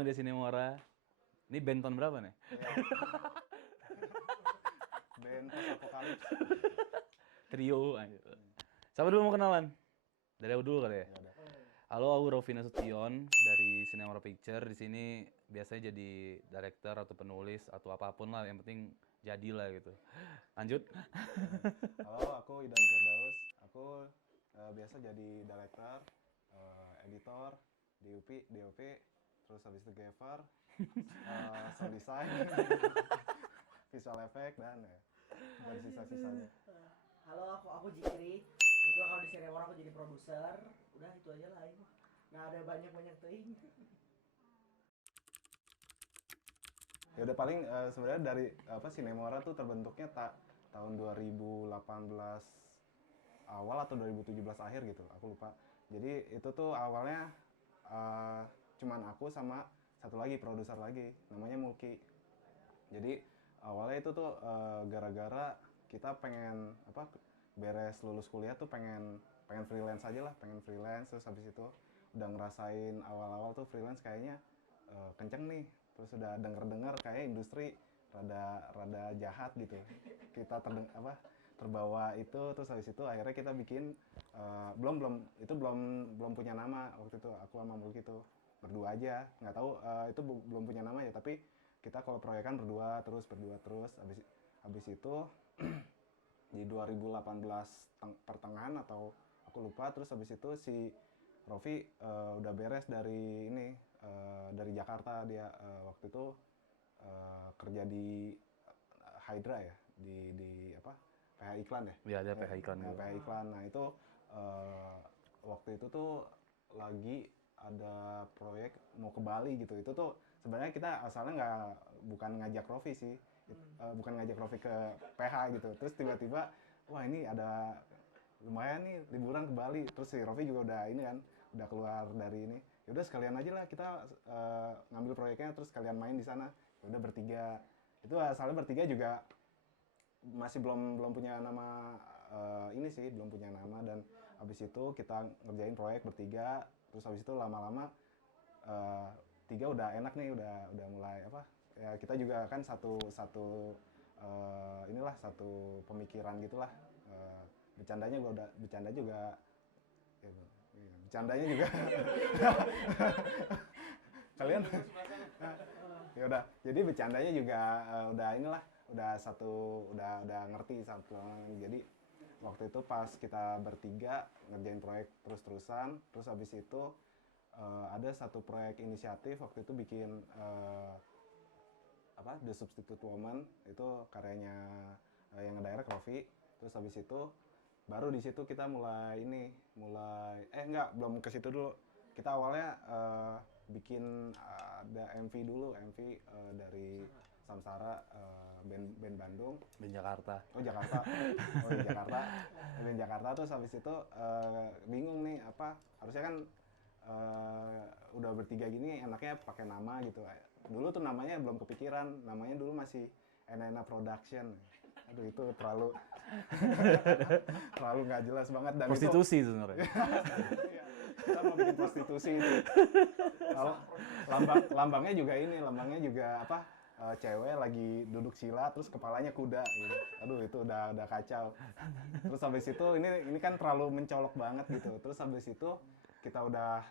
Bang di Sinemora. Ini band tahun berapa nih? Band post apokalips. Trio. Siapa dulu mau kenalan? Dari aku dulu kali ya. Ya udah. Halo, aku Rofi Nasution dari Sinemora Picture. Di sini biasanya jadi director atau penulis atau apapun lah. Yang penting jadilah gitu. Lanjut. Halo, aku Idan Firdaus. Aku biasa jadi director, editor, DOP, terus habis itu gaffer, sound design, visual effect dan sisa-sisanya. Halo, aku Jikri. Kebetulan kalau di Sinemora aku jadi produser. Udah itu aja lah ini. Nggak ada banyak ting. Ya udah paling sebenarnya dari Sinemora tuh terbentuknya tahun 2018 awal atau 2017 akhir gitu, aku lupa. Jadi itu tuh awalnya cuman aku sama satu lagi produser lagi, namanya Mulki. Jadi awalnya itu tuh gara-gara kita pengen beres lulus kuliah tuh pengen freelance aja lah, pengen freelance. Terus habis itu udah ngerasain awal-awal tuh freelance kayaknya kenceng nih. Terus udah denger-dengar kayak industri rada jahat gitu. Kita terbawa itu. Terus habis itu akhirnya kita bikin belum punya nama waktu itu, aku sama Mulki itu berdua aja, nggak tahu itu belum punya nama ya, tapi kita kalau proyekan berdua terus habis itu di 2018 pertengahan atau aku lupa. Terus habis itu si Rofi udah beres dari ini, dari Jakarta. Dia waktu itu kerja di Hydra ya, di PH Iklan ya. Ya, ada PH Iklan Nah, dulu. PH Iklan. Nah itu waktu itu tuh lagi ada proyek mau ke Bali gitu. Itu tuh sebenarnya kita asalnya bukan ngajak Rofi sih, bukan ngajak Rofi ke PH gitu. Terus tiba-tiba, wah ini ada lumayan nih liburan ke Bali. Terus si Rofi juga udah ini kan, udah keluar dari ini. Ya udah sekalian aja lah kita ngambil proyeknya, terus sekalian main di sana. Ya udah bertiga. Itu asalnya bertiga juga masih belum punya nama, ini sih belum punya nama. Dan habis itu kita ngerjain proyek bertiga. Terus habis itu lama-lama tiga udah enak nih, udah mulai ya kita juga kan satu inilah satu pemikiran gitulah. Bercandanya juga ya, bercandanya juga kalian ya udah, jadi bercandanya juga udah inilah, udah ngerti satu. Jadi waktu itu pas kita bertiga ngerjain proyek terus-terusan. Terus habis itu ada satu proyek inisiatif waktu itu bikin The Substitute Woman, itu karyanya yang ngedirect Rofi. Terus habis itu baru di situ kita mulai belum ke situ dulu. Kita awalnya bikin ada MV dulu, dari Samsara, band Bandung. Band Jakarta. Oh Jakarta, di Jakarta, band Jakarta. Terus habis itu bingung nih harusnya kan udah bertiga gini enaknya pakai nama gitu. Dulu tuh namanya belum kepikiran, namanya dulu masih Enena Production. Aduh itu terlalu terlalu nggak jelas banget. Dan Prostitusi sebenarnya. Iya, kita mau bikin prostitusi itu. Lambangnya juga cewek lagi duduk sila terus kepalanya kuda gitu. Aduh itu udah kacau. Terus habis itu ini kan terlalu mencolok banget gitu. Terus habis itu kita udah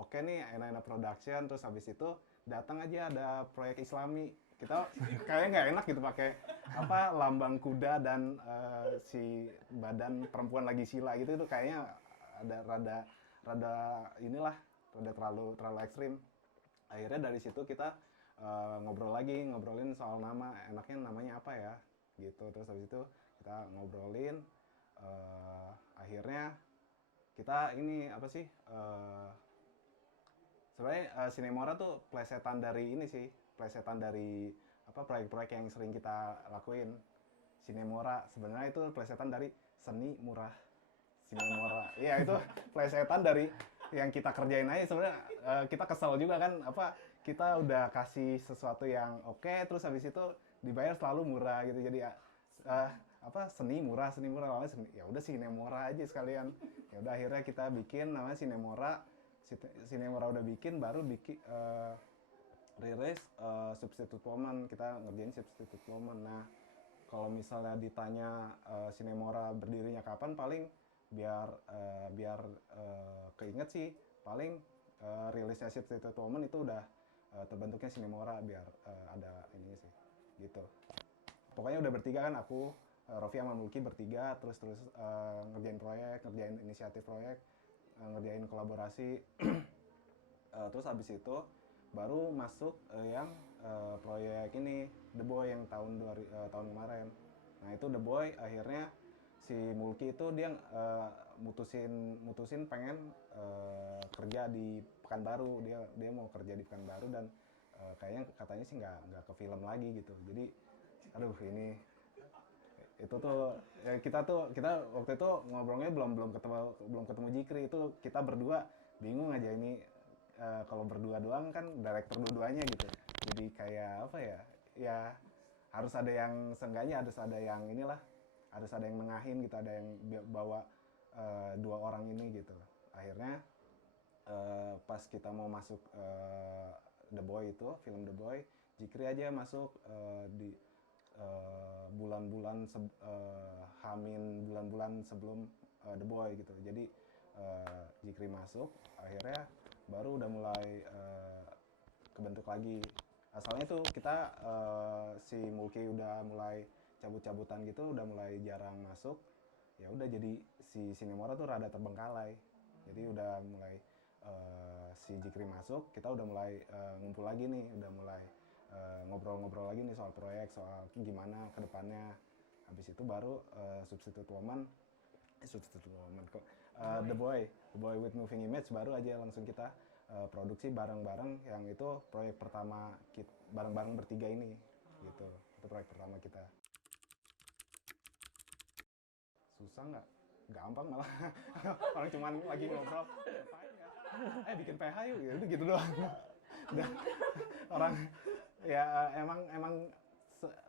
oke nih, Enena Production. Terus habis itu datang aja ada proyek Islami. Kita kayaknya nggak enak gitu pakai lambang kuda dan si badan perempuan lagi sila gitu. Itu kayaknya ada rada terlalu ekstrim. Akhirnya dari situ kita ngobrolin soal nama, enaknya namanya apa ya gitu. Terus habis itu kita ngobrolin, akhirnya kita ini sebenarnya Sinemora tuh plesetan dari proyek-proyek yang sering kita lakuin. Sinemora sebenarnya itu plesetan dari seni murah Sinemora. Iya itu plesetan dari yang kita kerjain aja sebenarnya. Kita kesel juga kan, kita udah kasih sesuatu yang oke, terus habis itu dibayar selalu murah gitu. Jadi seni murah namanya ya udah Sinemora aja sekalian. Ya udah akhirnya kita bikin namanya Sinemora. Sinemora udah bikin, baru rilis Substitute Woman, kita ngerjain Substitute Woman. Nah, kalau misalnya ditanya Sinemora berdirinya kapan, paling biar keinget sih, paling rilisnya Substitute Woman itu udah terbentuknya Sinemora, biar ada ini sih, gitu. Pokoknya udah bertiga kan, aku, Rofi sama Mulki bertiga, terus ngerjain proyek, ngerjain inisiatif proyek, ngerjain kolaborasi. Terus habis itu baru masuk yang proyek ini The Boy yang tahun kemarin. Nah itu The Boy akhirnya si Mulki itu dia mutusin pengen kerja di Pekanbaru. Dia mau kerja di Pekanbaru dan kayaknya katanya sih nggak ke film lagi gitu. Jadi aduh ini itu tuh ya kita waktu itu ngobrolnya belum ketemu Jikri, itu kita berdua bingung aja ini. Kalau berdua doang kan director dua-duanya gitu, jadi kayak apa ya harus ada yang seenggaknya harus ada yang nengahin gitu, ada yang bawa dua orang ini gitu. Akhirnya pas kita mau masuk The Boy itu, film The Boy, Jikri aja masuk di bulan-bulan sebelum The Boy gitu. Jadi Jikri masuk, akhirnya baru udah mulai kebentuk lagi. Asalnya tuh kita si Mulki udah mulai cabut-cabutan gitu, udah mulai jarang masuk. Ya udah jadi si Sinemora tuh rada terbengkalai. Jadi udah mulai si Jikri masuk, kita udah mulai ngumpul lagi nih, udah mulai ngobrol-ngobrol lagi nih soal proyek, soal gimana ke depannya. Habis itu baru Substitute Woman kok. The Boy with Moving Image baru aja langsung kita produksi bareng-bareng, yang itu proyek pertama kita bareng-bareng bertiga ini gitu. Itu proyek pertama kita. Susah nggak? Gampang malah. Orang cuman lagi ngobrol, bikin PH yuk gitu doang. Orang ya emang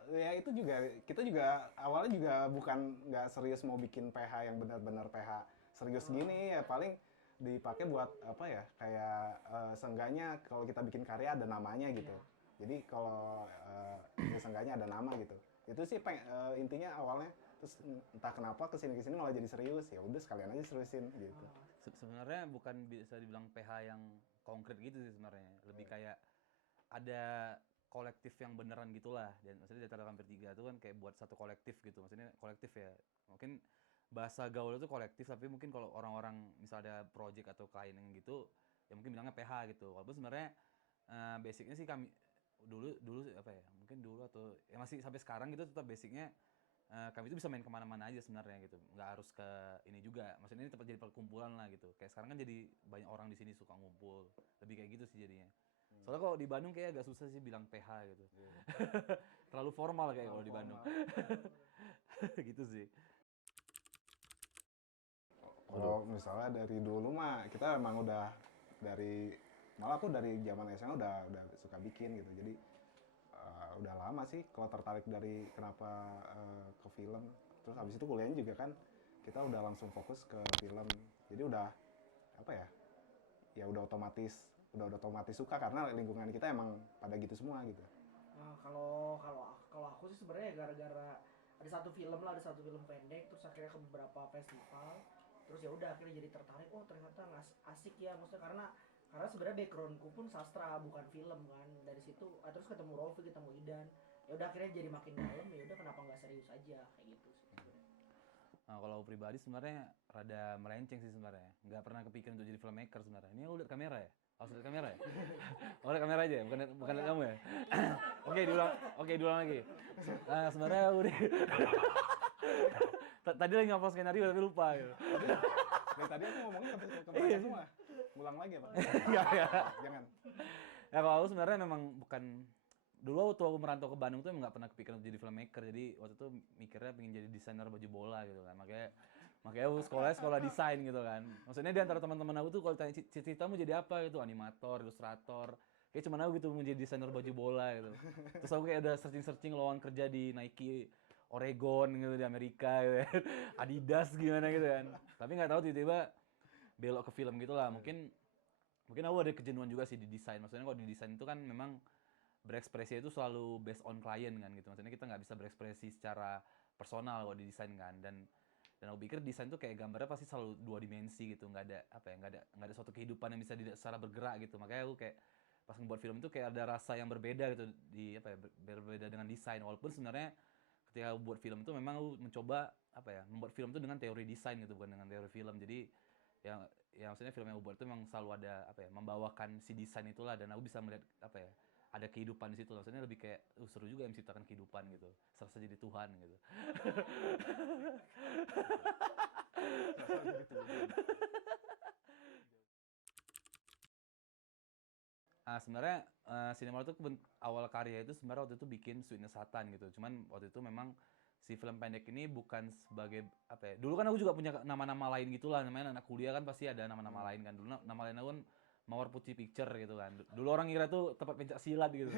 ya itu juga, kita juga awalnya juga bukan nggak serius mau bikin PH yang benar-benar PH serius gini, ya paling dipakai buat apa ya, kayak seenggaknya kalau kita bikin karya ada namanya gitu. Jadi kalau ya seenggaknya ada nama gitu. Itu sih intinya awalnya. Terus entah kenapa kesini malah jadi serius, ya udah sekalian aja seriusin gitu. Sebenarnya bukan bisa dibilang PH yang konkret gitu sih sebenarnya, lebih kayak ada kolektif yang beneran gitulah. Dan maksudnya di antara hampir tiga itu kan kayak buat satu kolektif gitu, maksudnya kolektif ya, mungkin bahasa gaul itu kolektif, tapi mungkin kalau orang-orang misal ada project atau klien yang gitu ya mungkin bilangnya PH gitu. Walaupun sebenarnya basicnya sih kami dulu apa ya, mungkin dulu atau ya masih sampai sekarang gitu tetap basicnya kami itu bisa main kemana-mana aja sebenarnya gitu, nggak harus ke ini juga, maksudnya ini tempat jadi perkumpulan lah gitu. Kayak sekarang kan jadi banyak orang di sini suka ngumpul, lebih kayak gitu sih jadinya. Soalnya kalau di Bandung kayak agak susah sih bilang PH gitu. Terlalu formal kayak kalau di Bandung. Gitu sih. Kalau misalnya dari dulu mah kita emang udah malah aku dari zaman SMA udah suka bikin gitu. Jadi udah lama sih kalau tertarik dari kenapa ke film. Terus habis itu kuliahnya juga kan kita udah langsung fokus ke film. Jadi udah apa ya? Ya udah otomatis suka karena lingkungan kita emang pada gitu semua gitu. Nah, kalau aku sih sebenarnya gara-gara ada satu film pendek, terus akhirnya ke beberapa festival, terus ya udah akhirnya jadi tertarik, oh ternyata asik ya, maksudnya karena sebenarnya backgroundku pun sastra bukan film kan. Dari situ terus ketemu Rofi, ketemu Idan, ya udah akhirnya jadi makin dalam, ya udah kenapa nggak serius aja kayak gitu sih sebenarnya. Nah, kalau pribadi sebenarnya rada melenceng sih sebenarnya. Nggak pernah kepikiran untuk jadi filmmaker sebenarnya. Ini lihat kamera ya? Harus lihat kamera ya? Oh, lihat kamera aja ya? Bukan lihat kamu ya? Oke, diulang lagi. Nah, sebenarnya udah tadi lagi ngapal skenario tapi lupa gitu. Dari tadi aku ngomongnya ke mereka semua. Ngulang lagi ya, Pak? Enggak. Jangan. Ya kalau aku sebenarnya memang bukan, dulu waktu aku merantau ke Bandung tuh emang nggak pernah kepikiran untuk jadi filmmaker. Jadi waktu itu mikirnya pengen jadi desainer baju bola gitu kan. Makanya aku sekolah desain gitu kan. Maksudnya di antara teman-teman aku tuh kalau tanya cita-cita mau jadi apa gitu, animator, ilustrator. Kayak cuma aku gitu mau jadi desainer baju bola gitu. Terus aku kayak udah searching lowongan kerja di Nike, Oregon gitu di Amerika gitu kan. Adidas gimana gitu kan. Tapi nggak tahu tiba-tiba belok ke film gitu lah. Mungkin aku ada kejenuhan juga sih di desain. Maksudnya kalau di desain itu kan memang berekspresi itu selalu based on klien kan gitu. Maksudnya kita nggak bisa berekspresi secara personal kalau di desain kan. Dan aku pikir desain tuh kayak gambarnya pasti selalu dua dimensi gitu, nggak ada apa ya, nggak ada suatu kehidupan yang bisa dilihat secara bergerak gitu. Makanya aku kayak pas membuat film itu kayak ada rasa yang berbeda gitu di apa ya, berbeda dengan desain. Walaupun sebenarnya ketika aku buat film itu memang aku mencoba apa ya, membuat film itu dengan teori desain gitu, bukan dengan teori film. Jadi yang maksudnya film yang aku buat itu memang selalu ada apa ya, membawakan si desain itulah, dan aku bisa melihat apa ya, ada kehidupan di situ. Maksudnya lebih kayak seru juga menciptakan kehidupan gitu, serasa jadi Tuhan gitu. Sebenarnya Cinemark itu awal karya itu sebenarnya waktu itu bikin Sweetness Satan gitu. Cuman waktu itu memang si film pendek ini bukan sebagai apa ya. Dulu kan aku juga punya nama-nama lain gitulah, namanya anak kuliah kan pasti ada nama-nama lain kan. Dulu nama lain aku kan Mawar Putih Picture gitu kan. Dulu orang kira tuh tempat pencak silat gitu.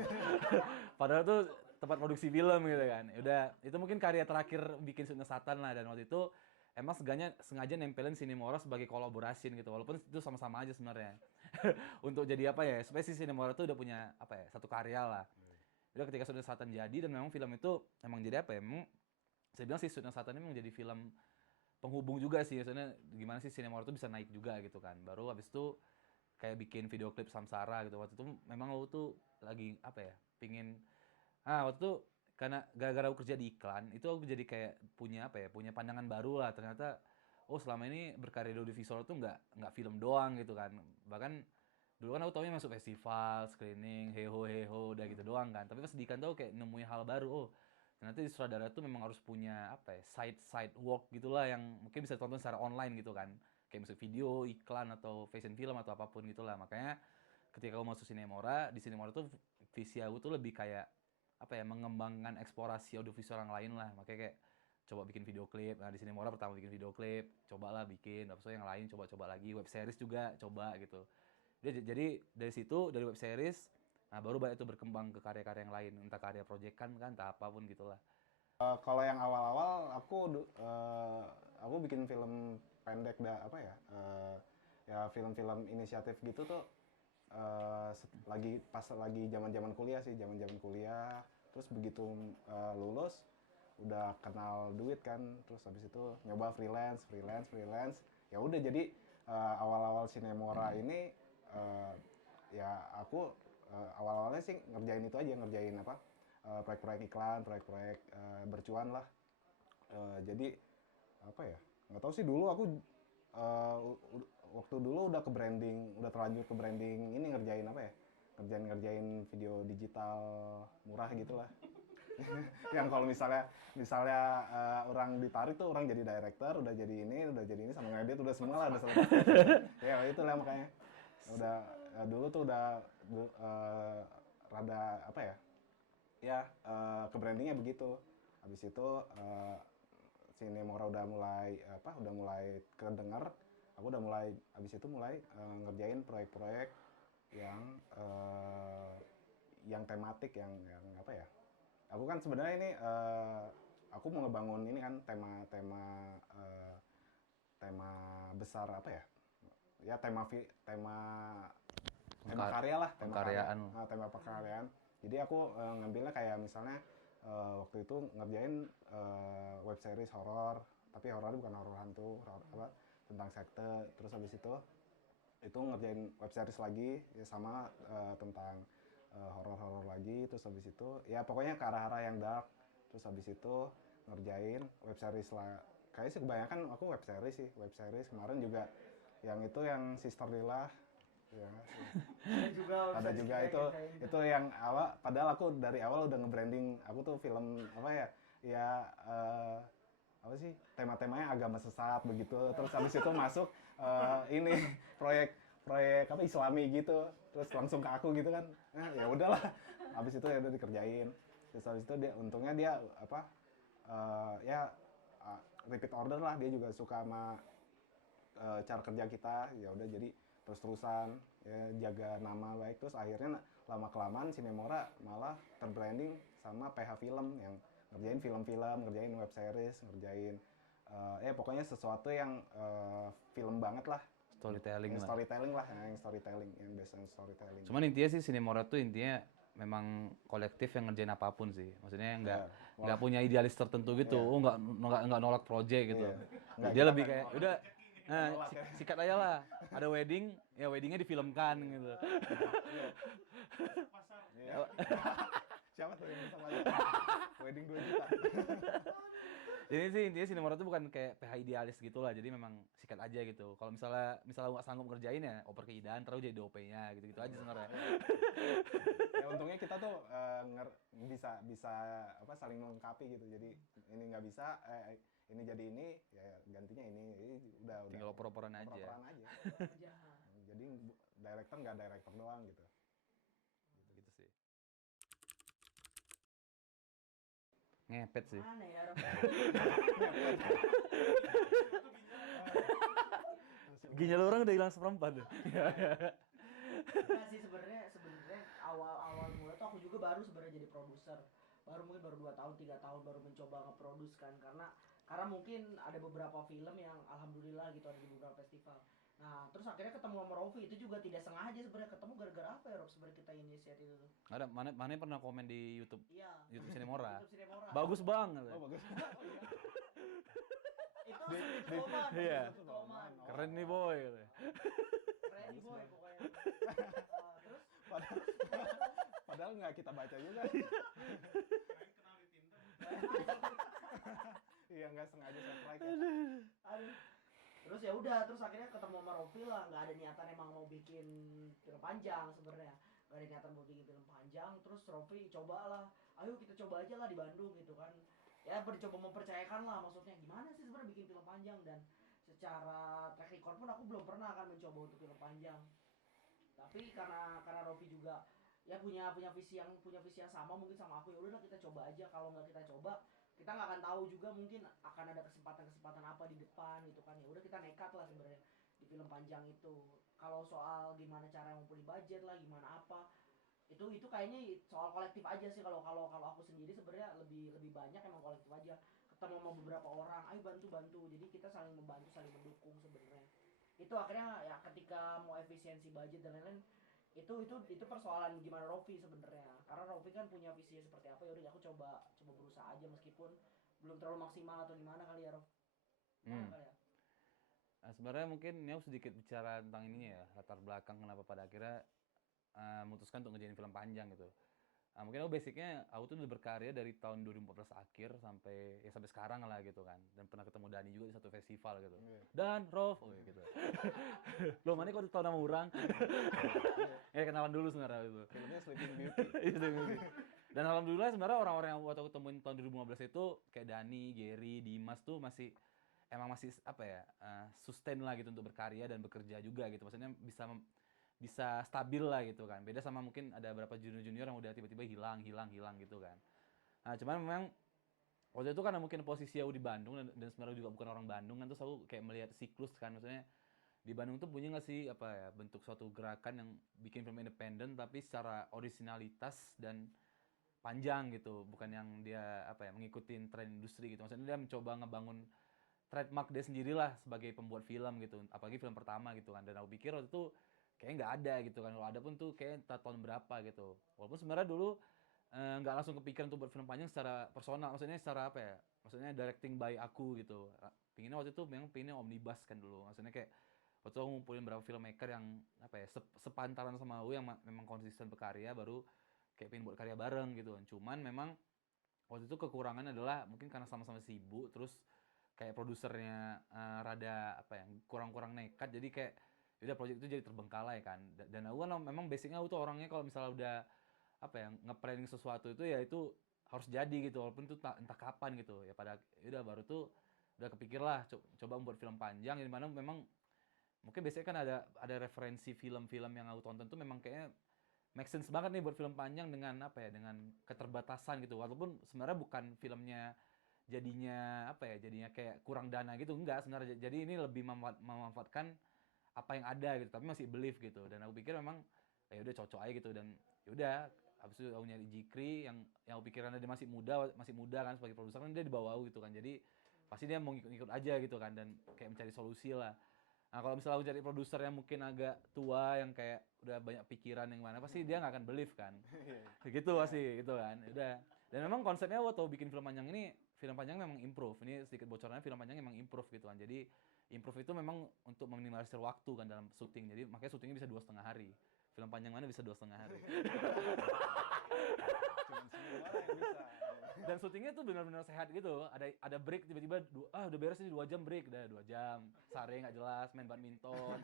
Padahal tuh tempat produksi film gitu kan. Udah, itu mungkin karya terakhir bikin Sweetness Satan lah, dan waktu itu emang sengaja nempelin Cinemora sebagai kolaborasi gitu, walaupun itu sama-sama aja sebenarnya. Untuk jadi apa ya, supaya si Cinemora tuh udah punya apa ya, satu karya lah. Udah ketika Sweetness Satan jadi, dan memang film itu emang jadi apa ya, memang saya bilang si Sweetness Satan ini memang jadi film penghubung juga sih, maksudnya gimana sih Cinemora tuh bisa naik juga gitu kan. Baru habis itu kayak bikin video klip Samsara gitu. Waktu itu memang aku tuh lagi apa ya, pingin waktu itu karena gara-gara aku kerja di iklan, itu aku jadi kayak punya apa ya, punya pandangan baru lah. Ternyata oh selama ini berkarya di audiovisual tuh nggak film doang gitu kan. Bahkan dulu kan aku taunya masuk festival, screening, heho heho, udah gitu doang kan. Tapi pas di iklan tuh kayak nemuin hal baru. Oh ternyata di sutradara tuh memang harus punya apa ya, side work gitulah yang mungkin bisa ditonton secara online gitu kan. Kayak musik video, iklan atau fashion film atau apapun gitulah. Makanya ketika aku masuk Cinemora, di Cinemora tuh visi aku tuh lebih kayak apa ya, mengembangkan eksplorasi audiovisual yang lain lah. Makanya kayak coba bikin video klip. Nah di Cinemora pertama bikin video klip, cobalah bikin, habis itu yang lain coba-coba lagi, web series juga coba gitu. Jadi dari situ, dari web series, nah baru banyak itu berkembang ke karya-karya yang lain, entah karya proyekan kan, entah apapun gitulah. Kalau yang awal-awal aku bikin film pendek apa ya, ya film-film inisiatif gitu tuh pas lagi zaman-zaman kuliah sih, zaman-zaman kuliah. Terus begitu lulus udah kenal duit kan, terus habis itu nyoba freelance. Ya udah, jadi awal-awal Cinemora ini ya aku awal-awalnya sih ngerjain itu aja, ngerjain apa, proyek-proyek iklan, proyek-proyek bercuan lah. Jadi apa ya, nggak tahu sih, dulu aku uh, waktu dulu udah ke branding, udah terlanjur ke branding ini, ngerjain apa ya, ngerjain video digital murah gitulah. Yang kalau misalnya orang ditarik tuh, orang jadi director, udah jadi ini sama ngedit udah semua lah, udah selesai. Ya itulah makanya udah dulu tuh udah rada apa ya, ya ke brandingnya begitu. Habis itu Cinemora udah mulai kedenger, aku udah mulai habis itu mulai ngerjain proyek-proyek yang yang tematik, yang apa ya, aku kan sebenarnya ini aku mau ngebangun ini kan tema besar apa ya, ya tema karya lah, tema pekaryaan. Jadi aku ngambilnya kayak misalnya waktu itu ngerjain web series horor, tapi horornya bukan horor hantu, apa, tentang sekte. Terus habis itu ngerjain web series lagi ya, sama tentang horor-horor lagi. Terus habis itu ya pokoknya ke arah-arah yang dark. Terus habis itu ngerjain web series lah. Kayaknya sih kebanyakan aku web series kemarin juga yang itu, yang Sister Lila ya. Ada juga itu yang awal, padahal aku dari awal udah nge-branding aku tuh film apa ya, ya apa sih, tema-temanya agama sesat begitu. Terus habis itu masuk ini proyek apa Islami gitu, terus langsung ke aku gitu kan. Ya udahlah, habis itu ya udah dikerjain. Terus habis itu untungnya dia apa, ya repeat order lah, dia juga suka sama cara kerja kita. Ya udah, jadi terus-terusan ya jaga nama baik. Terus akhirnya lama kelamaan Cinemora malah terbranding sama PH Film, yang ngerjain film-film, ngerjain web series, ngerjain ya pokoknya sesuatu yang film banget lah, Storytelling yang lah. storytelling lah, yang based on storytelling. Cuman intinya sih Cinemora tuh intinya memang kolektif yang ngerjain apapun sih. Maksudnya nggak Ya, nggak punya idealis tertentu gitu. Iya. Oh nggak nolak project gitu. Iya. Nggak, Dia kita lebih nggak kayak nolak. udah Nolak ya. sikat aja lah. Ada wedding, ya weddingnya difilmkan gitu. Iya. Siapa tuh yang bisa masuk? Wedding 2 juta. Jadi sih intinya Cinemora tuh bukan kayak PH idealis gitu lah. Jadi memang sikat aja gitu. Kalau misalnya nggak sanggup ngerjain ya oper ke Idan, terus jadi DOP-nya gitu-gitu aja sebenarnya. Ya untungnya kita tuh bisa apa saling melengkapi gitu. Jadi ini nggak bisa, ini jadi ini, ya gantinya ini. Jadi udah Tinggal oper-operan aja. oper-operan aja. Aja. Jadi director nggak director doang gitu. Gitu sih. Ngepet sih. Mana ya Rob? Ginjal orang udah hilang seperempat tuh. Enggak sih sebenarnya awal mula tuh aku juga baru sebenarnya jadi produser. Mungkin baru 2 tahun, 3 tahun baru mencoba nge-produce kan karena mungkin ada beberapa film yang alhamdulillah gitu ada di beberapa festival. Nah, terus akhirnya ketemu sama Rofi itu juga tidak sengaja sebenarnya ketemu gara-gara apa ya Rob sebenarnya kita inisiatif itu. Ada mana pernah komen di YouTube Iya. YouTube Cinemora. YouTube Cinemora. Bagus banget. Oh bagus. Itu Oman. Iya. Oman. Keren nih boy. Keren nih boy pokoknya. Terus Padahal nggak kita baca juga. Iya nggak sengaja strike. aduh. Terus ya udah, terus akhirnya ketemu sama Rofi lah, nggak ada niatan emang mau bikin film panjang sebenarnya, nggak ada niatan mau bikin film panjang. Terus Rofi cobalah, ayo kita coba aja lah di Bandung gitu kan, ya mencoba mempercayakan lah, maksudnya gimana sih sebenarnya bikin film panjang. Dan secara track record pun aku belum pernah kan mencoba untuk film panjang, tapi karena Rofi juga ya punya visi yang sama mungkin sama aku, ya udahlah kita coba aja. Kalau nggak kita coba kita nggak akan tahu juga, mungkin akan ada kesempatan apa di depan gitu kan. Ya udah kita nekat lah sebenarnya di film panjang itu. Kalau soal gimana cara ngumpulin budget lah gimana apa, itu kayaknya soal kolektif aja sih. Kalau aku sendiri sebenarnya lebih banyak emang kolektif aja, ketemu sama beberapa orang, ayo bantu, jadi kita saling membantu saling mendukung sebenarnya. Itu akhirnya ya ketika mau efisiensi budget dan lain-lain, itu persoalan gimana Rofi sebenarnya, karena Rofi kan punya visi seperti apa. Yaudah aku coba berusaha aja meskipun belum terlalu maksimal atau gimana kali ya Rof. Kali ya. Nah, sebenarnya mungkin ini aku sedikit bicara tentang ininya ya, latar belakang kenapa pada akhirnya memutuskan untuk ngerjain film panjang gitu. Mungkin aku basicnya aku tuh udah berkarya dari tahun 2014 akhir sampai sekarang lah gitu kan, dan pernah ketemu Dani juga di satu festival gitu. Dan Rof, gitu. Lo mana kok tau nama orang? Ya kenalan dulu sebenarnya itu. Filmnya Sleeping Beauty. Dan alhamdulillah sebenarnya orang-orang yang waktu aku temuin tahun 2015 itu kayak Dani, Gary, Dimas tuh masih apa ya, sustain lah gitu untuk berkarya dan bekerja juga gitu. Maksudnya bisa stabil lah gitu kan. Beda sama mungkin ada beberapa junior-junior yang udah tiba-tiba hilang gitu kan. Nah, cuman memang waktu itu karena mungkin posisi aku di Bandung dan sebenarnya juga bukan orang Bandung kan, terus aku kayak melihat siklus kan. Maksudnya di Bandung tuh punya nggak sih apa ya, bentuk suatu gerakan yang bikin film independen tapi secara originalitas dan panjang gitu, bukan yang dia apa ya mengikuti tren industri gitu. Maksudnya dia mencoba ngebangun trademark dia sendirilah sebagai pembuat film gitu, apalagi film pertama gitu kan. Dan aku pikir waktu itu kayak nggak ada gitu kan, kalau ada pun tuh kayak entah tahun berapa gitu. Walaupun sebenarnya dulu nggak langsung kepikiran untuk buat film panjang secara personal, maksudnya secara apa ya, maksudnya directing by aku gitu. Pinginnya waktu itu memang pinginnya omnibus kan dulu, maksudnya kayak waktu itu aku ngumpulin beberapa filmmaker yang apa ya sepantaran sama aku yang memang konsisten berkarya, baru kayak pengen buat karya bareng gitu. Cuman memang waktu itu kekurangan adalah mungkin karena sama-sama sibuk, terus kayak produsernya rada apa ya kurang-kurang nekat, jadi kayak udah project itu jadi terbengkalai kan. Dan aku kan memang basicnya aku tuh orangnya kalau misalnya udah apa ya nge-planning sesuatu itu ya itu harus jadi gitu, walaupun itu entah kapan gitu ya. Pada udah baru tuh udah kepikir lah coba membuat film panjang, yang dimana memang mungkin biasanya kan ada referensi film-film yang aku tonton tuh memang kayaknya make sense banget nih buat film panjang dengan apa ya, dengan keterbatasan gitu. Walaupun sebenarnya bukan filmnya jadinya apa ya, jadinya kayak kurang dana gitu, enggak sebenarnya. Jadi ini lebih memanfaatkan apa yang ada gitu, tapi masih believe gitu. Dan aku pikir memang ya udah cocok aja gitu. Dan ya udah habis itu aku nyari Jikri yang aku pikirannya dia masih muda kan sebagai produser kan, dia di bawah aku gitu kan. Jadi pasti dia mau ngikut aja gitu kan, dan kayak mencari solusi lah. Nah kalau misalnya aku cari produser yang mungkin agak tua, yang kayak udah banyak pikiran yang mana, pasti dia nggak akan believe kan. Gitu pasti, gitu kan. Udah. Dan memang konsepnya waktu bikin film panjang ini, film panjang memang improve. Ini sedikit bocorannya, film panjang memang improve gitu kan. Jadi improve itu memang untuk meminimalisir waktu kan dalam syuting. Jadi makanya syutingnya bisa 2,5 hari. Film panjang mana bisa 2,5 hari. Cuman semua orang yang bisa. Dan syutingnya tuh benar-benar sehat gitu. Ada break tiba-tiba udah beres nih 2 jam break, udah 2 jam. Sare nggak jelas, main badminton.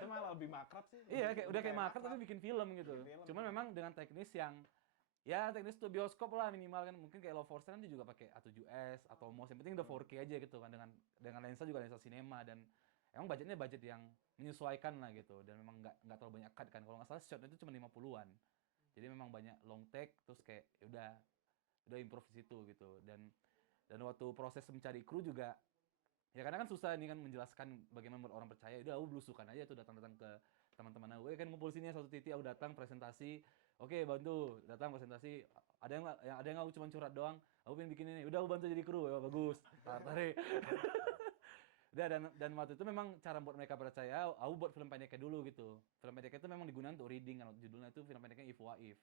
Itu malah lebih makrab sih. Iya, kayak udah kayak makan tapi bikin film gitu. Bikin film. Cuman memang dengan teknis yang ya teknis tuh bioskop lah minimal kan, mungkin kayak Love Force kan dia juga pakai A7S atau MOS, yang penting udah 4K aja gitu kan, dengan lensa juga lensa sinema, dan emang budgetnya budget yang menyesuaikan lah gitu, dan memang nggak terlalu banyak cut kan. Kalau nggak salah shot itu cuma 50-an. Jadi memang banyak long take, terus kayak ya udah improve di situ gitu. Dan waktu proses mencari kru juga ya karena kan susah nih kan menjelaskan bagaimana membuat orang percaya. Udah aku belusukan aja tuh, datang-datang ke teman-teman aku, kan ngumpul sini satu titik, aku datang presentasi, oke bantu, datang presentasi, ada yang aku cuma curhat doang, aku pengen bikin ini, udah aku bantu jadi kru, ya bagus, tarik. Udah, dan waktu itu memang cara buat mereka percaya, aku buat film pendeknya dulu gitu. Film pendeknya itu memang digunakan untuk reading kan, judulnya itu film pendeknya If What If.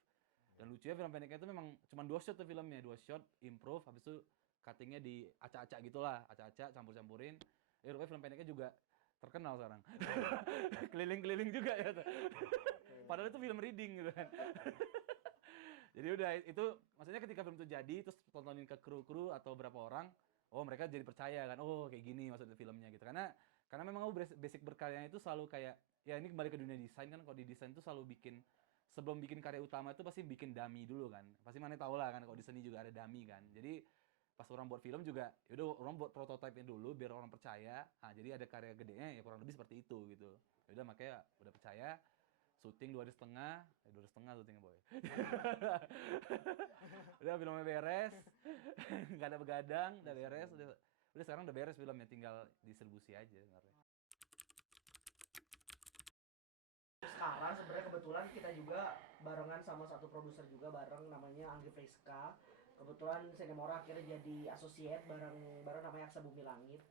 Dan lucunya film pendeknya itu memang cuma 2 shot tuh filmnya, 2 shot, improve, habis itu cuttingnya di acak-acak gitulah, acak-acak, campur-campurin. Rupanya film pendeknya juga terkenal sekarang. Keliling-keliling juga ya tuh. Padahal itu film reading gitu kan. Jadi udah itu, maksudnya ketika film itu jadi, terus tontonin ke kru-kru atau berapa orang, oh mereka jadi percaya kan, oh kayak gini maksudnya filmnya gitu. Karena memang aku basic berkaryanya itu selalu kayak, ya ini kembali ke dunia desain kan, kalau di desain itu selalu sebelum bikin karya utama itu pasti bikin dummy dulu kan. Pasti mana tahu lah kan, kalau di seni juga ada dummy kan. Jadi pas orang buat film juga, yaudah orang buat prototipe-nya dulu biar orang percaya. Nah, jadi ada karya gedenya ya kurang lebih seperti itu gitu. Yaudah makanya udah percaya, syuting 2 hari setengah, 2 hari setengah syutingnya boy. Udah filmnya beres, nggak ada begadang, udah beres, udah sekarang udah beres filmnya, tinggal distribusi aja sebenarnya. Sekarang sebenarnya kebetulan kita juga barengan sama satu produser juga bareng, namanya Anggi Friska. Kebetulan Sinemora akhirnya jadi associate bareng namanya Aksa Bumi Langit.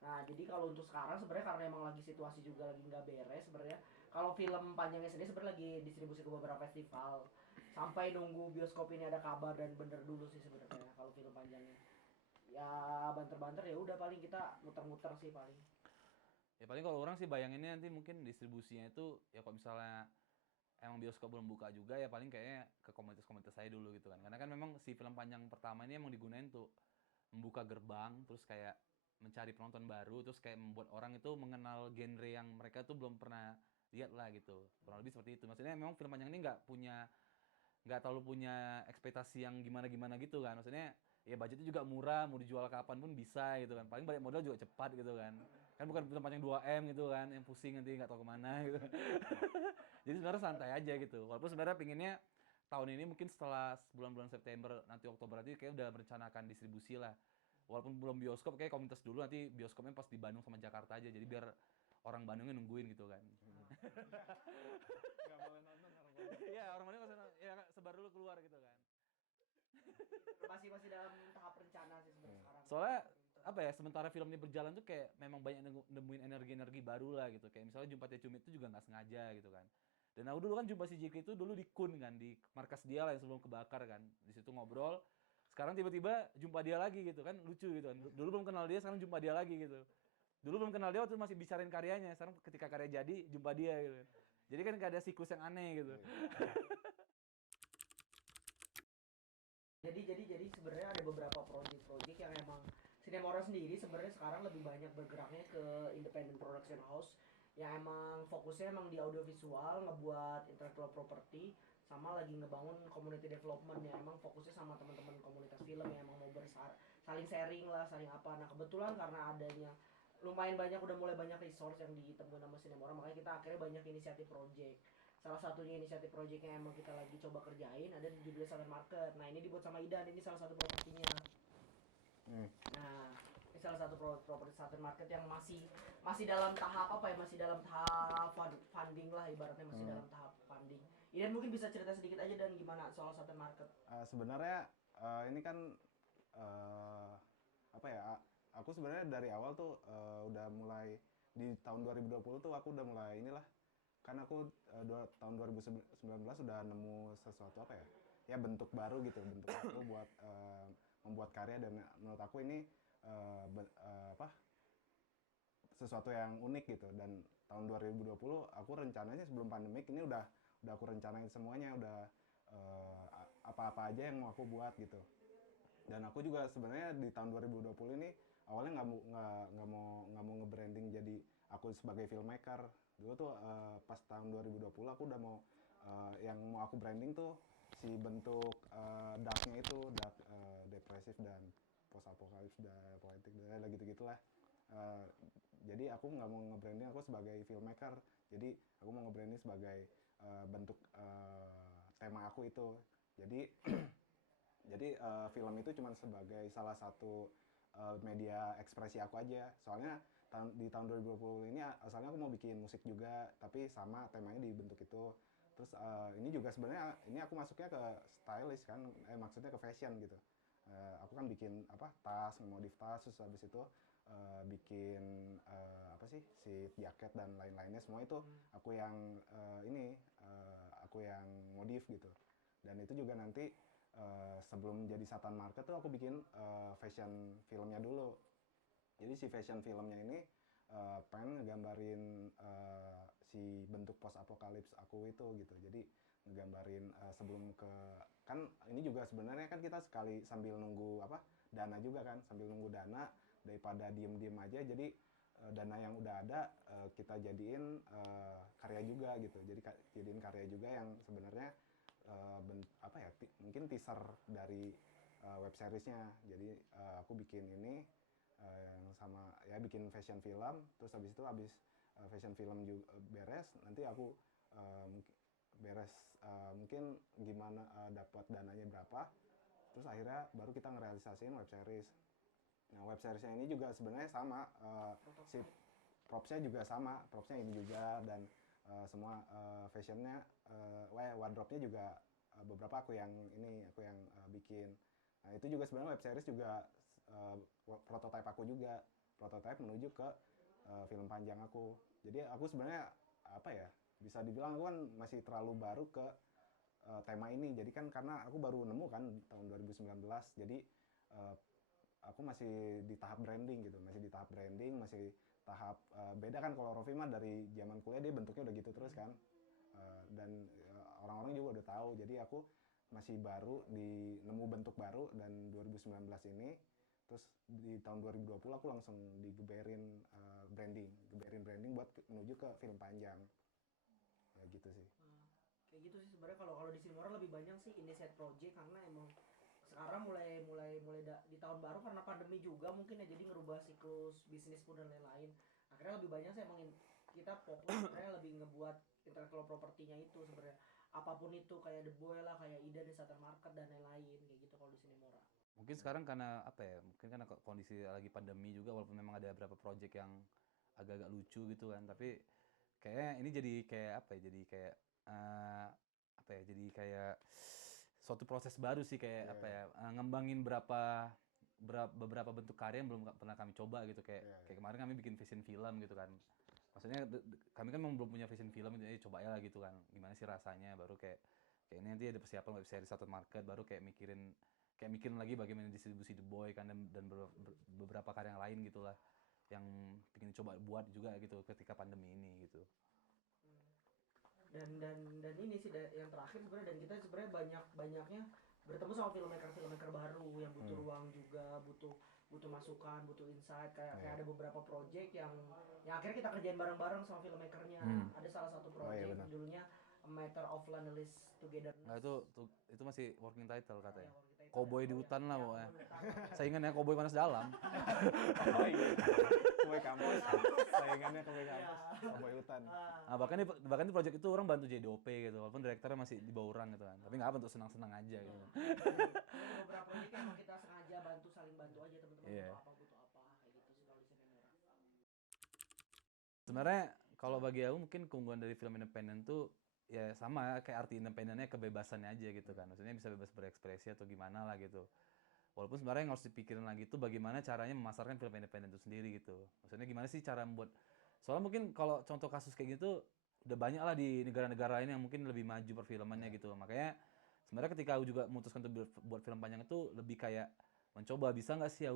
Nah jadi kalau untuk sekarang sebenarnya karena emang lagi situasi juga lagi nggak beres sebenarnya. Kalau film panjangnya sendiri sebenarnya lagi distribusi ke beberapa festival. Sampai nunggu bioskop ini ada kabar dan bener dulu sih sebenarnya kalau film panjangnya. Ya banter-banter ya udah paling kita muter-muter sih paling. Ya paling kalau orang sih bayanginnya nanti mungkin distribusinya itu ya kalau misalnya emang bioskop belum buka juga, ya paling kayaknya ke komunitas-komunitas saya dulu gitu kan. Karena kan memang si film panjang pertama ini emang digunain tuh membuka gerbang, terus kayak mencari penonton baru, terus kayak membuat orang itu mengenal genre yang mereka tuh belum pernah lihat lah gitu. Kurang lebih seperti itu. Maksudnya memang film panjang ini nggak terlalu punya ekspektasi yang gimana-gimana gitu kan. Maksudnya ya budgetnya juga murah, mau dijual kapan pun bisa gitu kan. Paling balik modal juga cepat gitu kan. Kan bukan film panjang 2M gitu kan, yang pusing nanti nggak tahu kemana gitu. Jadi sebenarnya santai aja gitu. Walaupun sebenarnya pinginnya tahun ini mungkin setelah bulan-bulan September, nanti Oktober nanti kayak udah merencanakan distribusi lah. Walaupun belum bioskop, kayak komunitas dulu, nanti bioskopnya pas di Bandung sama Jakarta aja. Jadi biar orang Bandungnya nungguin gitu kan. Nggak boleh nonton orang Bandung. Iya, orang Bandung ya sebar dulu keluar gitu kan. Masih dalam tahap rencana sih sebenarnya sekarang. Soalnya apa ya, sementara film ini berjalan tuh kayak memang banyak nemuin energi-energi baru lah gitu. Kayak misalnya jumpa Teh Cumit itu juga nggak sengaja gitu kan. Dan aku dulu kan jumpa si JK itu dulu di Kun kan, di markas dia lah yang sebelum kebakar kan. Di situ ngobrol. Sekarang tiba-tiba jumpa dia lagi gitu kan, lucu gitu kan. Dulu belum kenal dia, sekarang jumpa dia lagi gitu. Dulu belum kenal dia waktu masih bicarain karyanya, sekarang ketika karya jadi jumpa dia gitu. Jadi kan gak ada siklus yang aneh gitu. Jadi sebenarnya ada beberapa project yang emang Sinemora sendiri sebenarnya sekarang lebih banyak bergeraknya ke independent production house yang emang fokusnya emang di audiovisual, ngebuat intellectual property, sama lagi ngebangun community development yang emang fokusnya sama teman-teman komunitas film yang emang mau saling sharing lah, saling apa. Nah kebetulan karena adanya lumayan banyak, udah mulai banyak resource yang ditemukan sama Sinemora, makanya kita akhirnya banyak inisiatif project. Salah satunya inisiatif project yang emang kita lagi coba kerjain ada di judulnya Southern Market. Nah ini dibuat sama Idan, ini salah satu propertinya. Nah ini salah satu properti Southern Market yang masih dalam tahap apa ya, masih dalam tahap funding lah ibaratnya, masih dalam tahap funding. Idan mungkin bisa cerita sedikit aja dan gimana soal Southern Market. Sebenarnya ini kan apa ya, aku sebenarnya dari awal tuh udah mulai di tahun 2020 tuh aku udah mulai inilah, kan aku tahun 2019 udah nemu sesuatu apa ya, ya bentuk baru gitu, bentuk aku buat membuat karya, dan menurut aku ini apa, sesuatu yang unik gitu. Dan tahun 2020 aku rencananya sebelum pandemik ini udah aku rencanain semuanya, udah apa-apa aja yang mau aku buat gitu. Dan aku juga sebenarnya di tahun 2020 ini awalnya nggak mau nge-branding jadi aku sebagai filmmaker. Dulu tuh pas tahun 2020 aku udah mau yang mau aku branding tuh si bentuk darknya itu, dark, depresif dan post apokalips dan politik dan gitu-gitulah. Uh, jadi aku nggak mau nge-branding aku sebagai filmmaker, jadi aku mau nge-branding sebagai bentuk tema aku itu. Jadi jadi film itu cuma sebagai salah satu media ekspresi aku aja. Soalnya di tahun 2020 ini asalnya aku mau bikin musik juga, tapi sama temanya dibentuk itu. Terus ini juga sebenarnya ini aku masuknya ke stylist kan, maksudnya ke fashion gitu. Aku kan bikin apa, tas, modif tas, terus habis itu bikin apa sih, si jaket dan lain-lainnya, semua itu aku yang aku yang modif gitu. Dan itu juga nanti sebelum jadi Satan Market tuh aku bikin fashion filmnya dulu. Jadi si fashion filmnya ini pengen ngegambarin si bentuk post apokalips aku itu gitu. Jadi ngegambarin sebelum ke, kan ini juga sebenarnya kan kita sekali sambil nunggu apa, dana juga kan, sambil nunggu dana daripada diem-diem aja. Jadi dana yang udah ada kita jadiin karya juga gitu. Jadi jadiin karya juga yang sebenarnya apa ya, mungkin teaser dari web seriesnya. Jadi aku bikin ini yang sama ya, bikin fashion film, terus habis itu fashion film juga beres, nanti aku beres mungkin gimana dapat dananya berapa, terus akhirnya baru kita ngerealisasiin web series. Nah, web seriesnya ini juga sebenarnya sama, si propsnya juga sama, propsnya ini juga, dan semua fashionnya, wardrobe-nya juga beberapa aku yang bikin. Nah, itu juga sebenarnya web series juga prototype aku juga, prototype menuju ke film panjang aku. Jadi aku sebenarnya apa ya, bisa dibilang aku kan masih terlalu baru ke tema ini. Jadi kan karena aku baru nemu kan tahun 2019, jadi aku masih di tahap branding gitu, masih tahap beda kan. Kalau Rofi mah dari zaman kuliah dia bentuknya udah gitu terus kan, dan orang-orang juga udah tahu. Jadi aku masih baru di nemu bentuk baru, dan 2019 ini terus di tahun 2020 aku langsung digeberin branding buat menuju ke film panjang. Ya gitu sih. Kayak gitu sih sebenarnya. Kalau di Sinemora lebih banyak sih ini set project, karena emang sekarang mulai di tahun baru karena pandemi juga mungkin ya, jadi ngerubah siklus bisnis pun dan lain-lain. Akhirnya lebih banyak sih emang kita fokus sebenarnya lebih ngebuat intellectual property-nya itu sebenarnya. Apapun itu, kayak The Boy lah, kayak Ida di Satan Market dan lain-lain kayak gitu kalau di Sinemora. Mungkin sekarang karena apa ya, mungkin karena kondisi lagi pandemi juga, walaupun memang ada beberapa project yang agak-agak lucu gitu kan, tapi kayaknya ini jadi kayak apa ya, jadi kayak apa ya, jadi kayak suatu proses baru sih, kayak apa ya, ngembangin beberapa bentuk karya yang belum pernah kami coba gitu. Kayak kemarin kami bikin fashion film gitu kan. Maksudnya kami kan memang belum punya fashion film, jadi coba ya lah gitu kan, gimana sih rasanya. Baru kayak ini nanti ada persiapan web series Satan Market, baru kayak mikirin lagi bagaimana distribusi The Boy kan, dan beberapa karya yang lain gitulah, yang pengen coba buat juga gitu ketika pandemi ini gitu. Dan ini sih yang terakhir sebenarnya, dan kita sebenarnya banyaknya bertemu sama filmmaker baru yang butuh ruang juga, butuh masukan, butuh insight. Kayak ada beberapa project yang akhirnya kita kerjain bareng-bareng sama filmmakernya. Ada salah satu project judulnya A Matter of Loneliness Together. Nah, itu masih working title katanya. Cowboy di hutan lah pokoknya. Saingannya cowboy panas dalam. Oh iya. Cowboy kampus. Saingannya cowboy kampus. Cowboy hutan. Nah, bahkan di project itu orang bantu jadi OP gitu, walaupun direkturnya masih di bawah orang gitu kan. Tapi nggak apa, untuk senang-senang aja gitu. Ada beberapa project yang kita sengaja saling bantu aja teman-teman, butuh apa kayak gitu sih kalau di Sinemora. Sebenarnya kalau bagi aku mungkin keunggulan dari film independen tuh ya sama kayak arti independennya, kebebasannya aja gitu kan. Maksudnya bisa bebas berekspresi atau gimana lah gitu. Walaupun sebenarnya yang harus dipikirin lagi itu bagaimana caranya memasarkan film independen itu sendiri gitu. Maksudnya gimana sih cara membuat, soalnya mungkin kalau contoh kasus kayak gitu udah banyak lah di negara-negara lain yang mungkin lebih maju perfilmannya gitu. Makanya sebenarnya ketika aku juga memutuskan untuk buat film panjang itu lebih kayak mencoba bisa nggak sih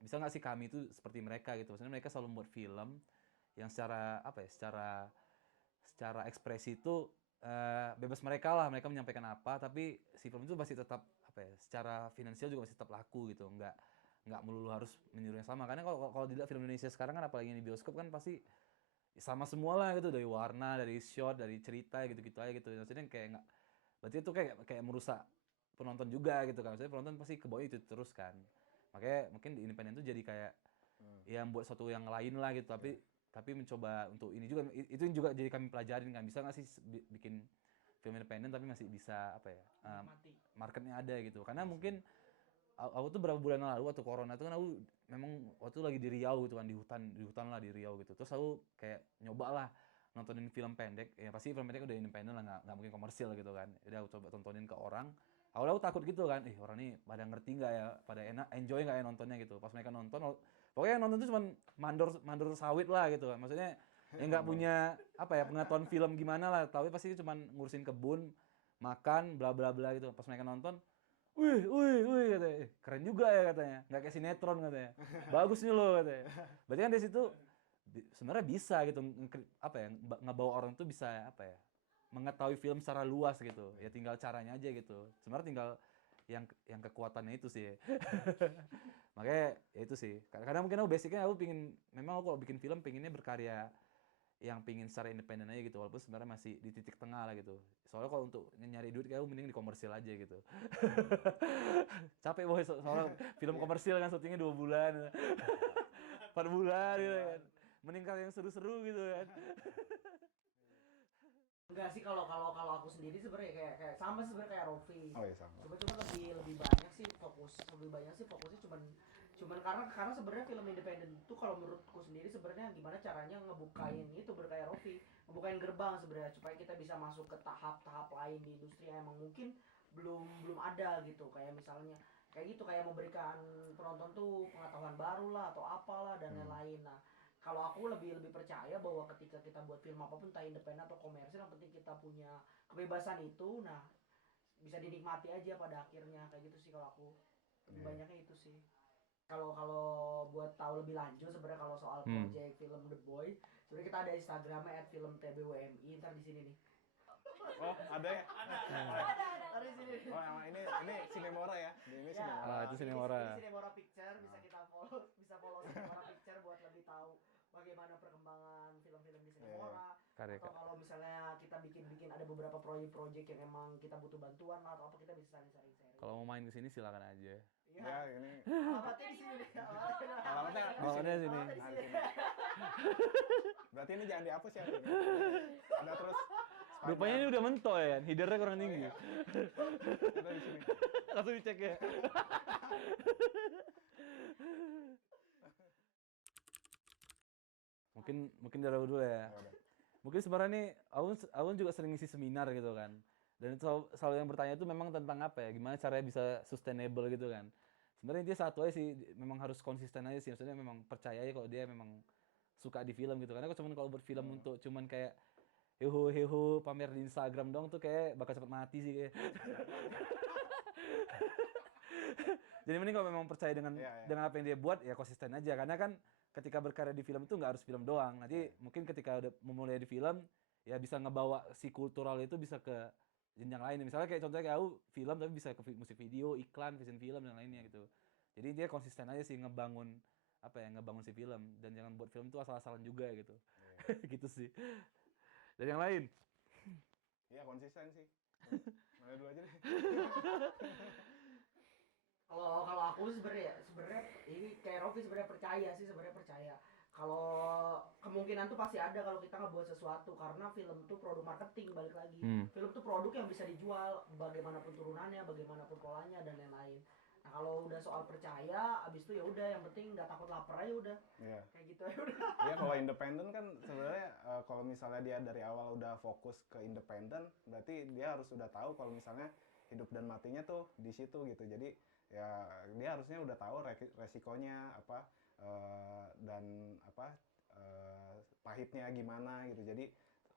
bisa nggak sih kami itu seperti mereka gitu. Maksudnya mereka selalu membuat film yang secara apa ya, secara ekspresi itu bebas mereka lah, mereka menyampaikan apa, tapi si film itu masih tetap apa ya, secara finansial juga masih tetap laku gitu, nggak melulu harus meniru yang sama. Karena kalau kalau dilihat film Indonesia sekarang kan apalagi yang di bioskop kan pasti sama semua lah gitu, dari warna, dari shot, dari cerita gitu-gitu aja gitu. Maksudnya kayak nggak, berarti itu kayak kayak merusak penonton juga gitu kan. Maksudnya penonton pasti ke bawah itu terus kan. Makanya mungkin di independen itu jadi kayak ya buat suatu yang lain lah gitu, tapi mencoba untuk ini juga, itu yang juga jadi kami pelajarin kan, bisa nggak sih bikin film independen tapi masih bisa apa ya, Mati. marketnya ada gitu. Karena mungkin aku tuh berapa bulan lalu waktu corona itu kan aku memang waktu lagi di Riau gitu kan, di hutan lah di Riau gitu. Terus aku kayak nyoba lah nontonin film pendek, ya pasti film pendek udah independen lah, nggak mungkin komersil gitu kan. Udah aku coba tontonin ke orang. Awalnya aku takut gitu kan, orang ini pada ngerti nggak ya, pada enak, enjoy nggak ya nontonnya gitu. Pas mereka nonton, pokoknya yang nonton tuh cuma mandor sawit lah gitu kan. Maksudnya yang nggak punya apa ya, pengetahuan film gimana lah, tapi pasti cuma ngurusin kebun, makan, bla bla bla gitu. Pas mereka nonton, wih katanya, keren juga ya katanya, nggak kayak sinetron katanya, bagus nih lo katanya. Berarti kan dari situ sebenarnya bisa gitu, apa ya, ngebawa orang tuh bisa apa ya, mengetahui film secara luas gitu. Ya tinggal caranya aja gitu. Sebenarnya tinggal yang kekuatannya itu sih. Makanya ya itu sih. Karena mungkin aku basicnya aku pingin, memang aku kalau bikin film pinginnya berkarya yang pingin secara independen aja gitu, walaupun sebenarnya masih di titik tengah lah gitu. Soalnya kalau untuk nyari duit kayak aku mending di komersil aja gitu. Capek boy, soalnya film komersil kan syutingnya 2 bulan, 4 bulan gitu kan. Mending yang seru-seru gitu kan. Enggak sih, kalau aku sendiri sebenarnya kayak sama sebenarnya kayak Rofi. Oh iya sama. Cuma lebih banyak sih fokusnya cuman karena sebenarnya film independen itu kalau menurutku sendiri sebenarnya gimana caranya ngebukain itu berkayak Rofi, ngebukain gerbang sebenarnya supaya kita bisa masuk ke tahap-tahap lain di industri yang emang mungkin belum ada gitu, kayak misalnya kayak gitu, kayak memberikan penonton tuh pengetahuan baru lah atau apalah dan lain-lain. Nah, kalau aku lebih percaya bahwa ketika kita buat film apapun entah independen atau komersil, yang penting kita punya kebebasan itu, nah bisa dinikmati aja pada akhirnya, kayak gitu sih kalau aku. Lebih banyaknya itu sih. Kalau buat tahu lebih lanjut sebenarnya kalau soal project film The Boy, sebenarnya kita ada Instagramnya @filmtbwmi, ntar di sini nih. Oh ada ya? Ntar di sini. Oh yang ini Sinemora ya? Ini Ya, Sinemora. Itu Sinemora. Ini Sinemora Picture, bisa kita follow Sinemora Picture buat lebih tahu bagaimana perkembangan film-film di Sinemora. Karya. Atau kalau misalnya kita bikin ada beberapa proyek-proyek yang emang kita butuh bantuan lah atau apa, kita bisa saling sharing. Kalau mau main ke sini silakan aja. Iya. Ya ini Alamatnya di sini. alamatnya sini. Berarti ini jangan dihapus ya. Ada terus. Rupanya ini udah mentok ya kan, hidernya kurang tinggi. Ada di sini. Langsung dicek ya. Mungkin dari aku dulu ya. Mungkin sebenarnya nih, aku juga sering ngisi seminar gitu kan. Dan itu selalu yang bertanya itu memang tentang apa ya, gimana caranya bisa sustainable gitu kan. Sebenarnya dia satu aja sih, memang harus konsisten aja sih. Maksudnya memang percaya aja kalau dia memang suka di film gitu. Karena kalau buat film untuk cuman kayak heho pamer di Instagram dong tuh kayak bakal cepet mati sih kayak. Jadi mending kalau memang percaya dengan apa yang dia buat ya konsisten aja, karena kan ketika berkarya di film itu nggak harus film doang. Nanti mungkin ketika udah memulai di film ya bisa ngebawa si kultural itu bisa ke jenjang lain. Misalnya kayak contohnya kayak aku film tapi bisa ke musik video, iklan, fashion film dan lainnya gitu. Jadi dia konsisten aja sih ngebangun si film, dan jangan buat film itu asal-asalan juga gitu. Gitu sih. Dan yang lain? Iya konsisten sih. Mana dulu aja deh. Kalau aku sebenarnya ini kayak Rofi sebenarnya percaya kalau kemungkinan tuh pasti ada kalau kita ngebuat sesuatu, karena film tuh produk marketing, balik lagi. Film tuh produk yang bisa dijual bagaimanapun turunannya, bagaimanapun polanya dan lain-lain. Nah, kalau udah soal percaya, abis itu ya udah yang penting nggak takut lapar aja udah. Iya. Kayak gitu ya udah. Iya kalau independen kan sebenarnya kalau misalnya dia dari awal udah fokus ke independen, berarti dia harus udah tahu kalau misalnya hidup dan matinya tuh di situ gitu. Jadi ya dia harusnya udah tahu resikonya apa dan apa pahitnya gimana gitu. Jadi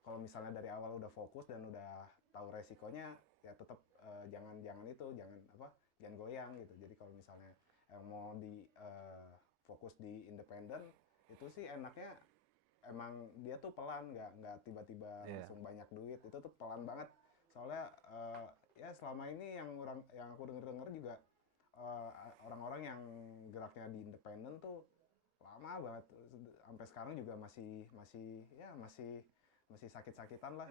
kalau misalnya dari awal udah fokus dan udah tahu resikonya, ya tetap jangan jangan goyang gitu. Jadi kalau misalnya mau di fokus di independen, itu sih enaknya emang dia tuh pelan, nggak tiba-tiba langsung banyak duit. Itu tuh pelan banget. Soalnya ya selama ini yang aku denger juga orang-orang yang geraknya di independen tuh lama banget, sampai sekarang juga masih sakit-sakitan lah.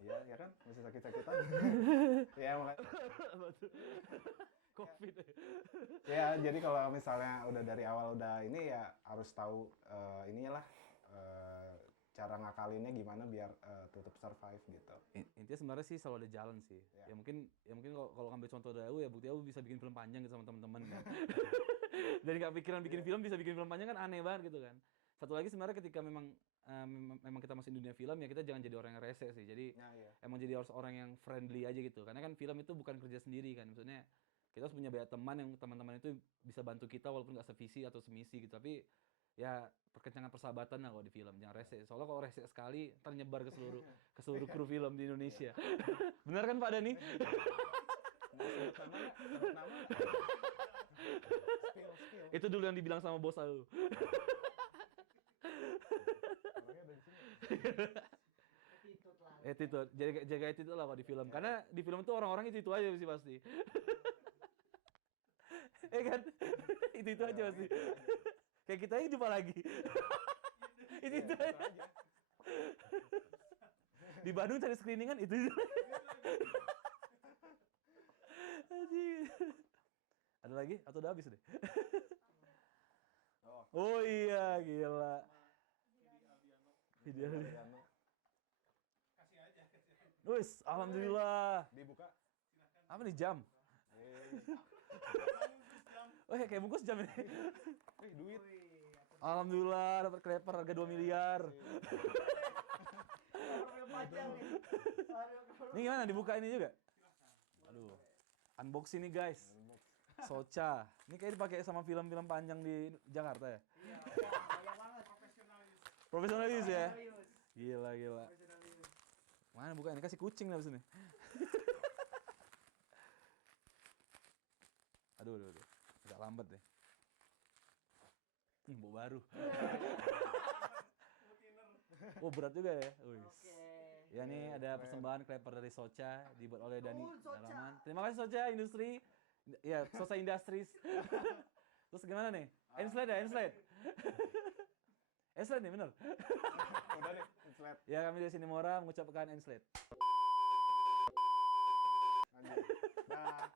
Iya, ya kan? Masih sakit-sakitan. Ya, makanya. Covid. Ya, jadi kalau misalnya udah dari awal udah ini ya harus tahu ininya lah cara ngakalinnya gimana biar tetap survive gitu. Intinya sebenarnya sih selalu ada jalan sih. Ya mungkin kalau ngambil contoh dari aku ya bukti aku bisa bikin film panjang gitu sama teman-teman kan. Dan nggak pikiran bikin film bisa bikin film panjang kan aneh banget gitu kan. Satu lagi sebenarnya ketika memang kita masih di dunia film ya kita jangan jadi orang yang rese sih. Jadi emang jadi harus orang yang friendly aja gitu. Karena kan film itu bukan kerja sendiri kan. Maksudnya kita harus punya banyak teman yang teman-teman itu bisa bantu kita walaupun nggak sevisi atau semisi gitu. Tapi ya perkencangan persahabatan lah kalau di film, jangan rese. Soalnya kalau rese sekali ntar nyebar ke seluruh kru film di Indonesia. Benar kan Pak Dani? Sebut nama. Spill. Itu dulu yang dibilang sama bos aku. Orangnya ada di sini. Attitude lah. Attitude, jaga attitude lah kalau di film. Karena di film itu orang-orang itu aja sih pasti. Kan? Itu aja pasti. Kayak kita hidup lagi. itu aja. Di Bandung cari screeningan itu. Ada lagi atau udah habis deh? Oh iya, gila. Video Albiano. Kasih aja. Wis, alhamdulillah. Dibuka. Apa nih jam? Oh ya, kayak bungkus jam ini. Duit. Alhamdulillah dapat creeper harga 2 miliar. Ini gimana dibuka ini juga? Aduh. Unboxing nih guys. Soca. Ini kayak dipakai sama film-film panjang di Jakarta ya? Iya, banyak banget. Profesionalis ya? Gila. Mana buka ini? Kasih kucing lah abis ini. Aduh. Agak lambat deh. Bau baru. Oh berat juga ya. Ya nih ada persembahan creeper dari Soca dibuat oleh Dani Dalaman. Terima kasih Soca Industri. Ya, Soca Industries. Terus gimana nih? Enslate ya, Enslate. Enslate nih bener. Udah deh, Enslate. Ya kami dari Sinemora mengucapkan Enslate. Lanjut. Dah.